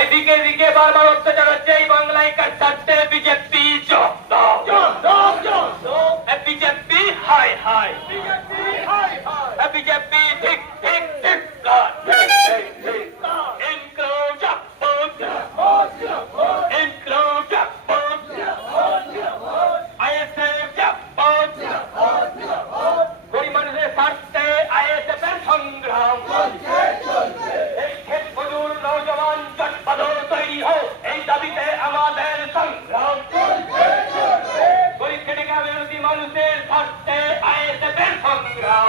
এদিকে এদিকে বারবার অত্যাচার হচ্ছে এই বাংলায় কার চারটে BJP BJP high high BJP ঠিক ঠিক ঠিক গরিব মানুষের স্বার্থে আইএসএফ এর সংগ্রাম এই ক্ষেত মজুর নৌজওয়ান জটপাদর তৈরি হোক এই দাবিতে আমাদের সংগ্রাম গরিব খেটে খাওয়া মেহনতি মানুষের স্বার্থে আইএসএফ এর সংগ্রাম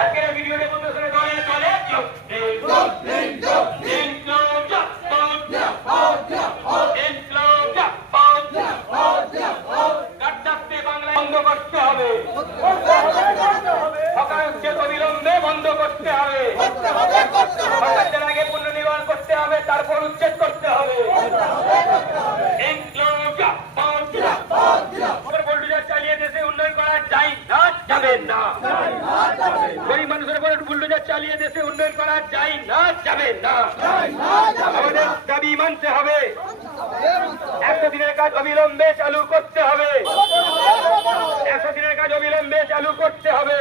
আজকের ভিডিওটি বন্ধ করে দলে দলে বন্ধ করতে হবে অবিলম্বে বন্ধ করতে হবে সরকারের আগে পুনর্নির্মাণ করতে হবে তারপর উচ্ছেদ করতে হবে বুলডোজার চালিয়ে দেশে উন্নয়ন করা যায় না যাবে না গরিব মানুষের উপরে বুলডোজার চালিয়ে দেশে উন্নয়ন করা যায় না যাবে না আমাদের দাবি মানতে হবে 100 দিনের কাজ অবিলম্বে চালু করতে হবে 100 দিনের কাজ অবিলম্বে চালু করতে হবে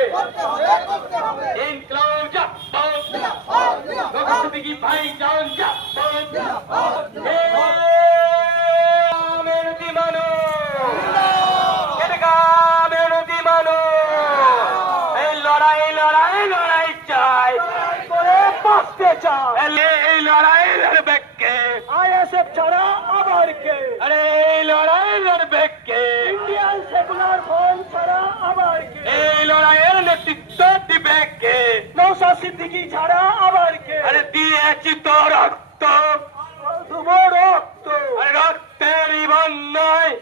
ভাইজান মেহনতি মানুষ এই লড়াই লড়াই লড়াই চাই করে বাঁচতে চাই এই লড়াই লড়বে কে আইএসএফ ছাড়া আবার কে আরে এই লড়াই লড়বে কে ইন্ডিয়ান সেকুলার ফ্রন্ট ছাড়া আবার কে এই লড়াইয়ের নেতৃত্ব দিবে কে নওশাদ সিদ্দিকী ছাড়া আবার কে আরে দিয়েছি তো রক্ত রক্ত আরে রক্তেরই বন্যায়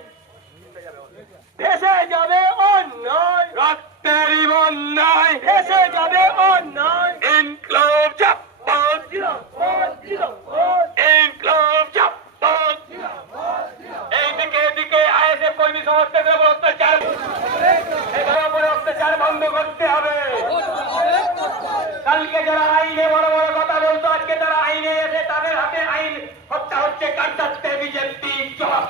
ভেসে যাবে অন্যায় রক্তেরই বন্যায় ভেসে যাবে অন্যায় ইনকলাব জিন্দাবাদ ইনকলাব জিন্দাবাদ এইদিকে এদিকে আইএসএফ কর্মী সমর্থকদের উপর অত্যাচার অত্যাচার বন্ধ করতে হবে কালকে যারা আইনে বড় বড় কথা বলতো আজকে তারা আইনে এসে তাদের হাতে আইন হত্যা হচ্ছে কার চারটে বিজেপি জবাব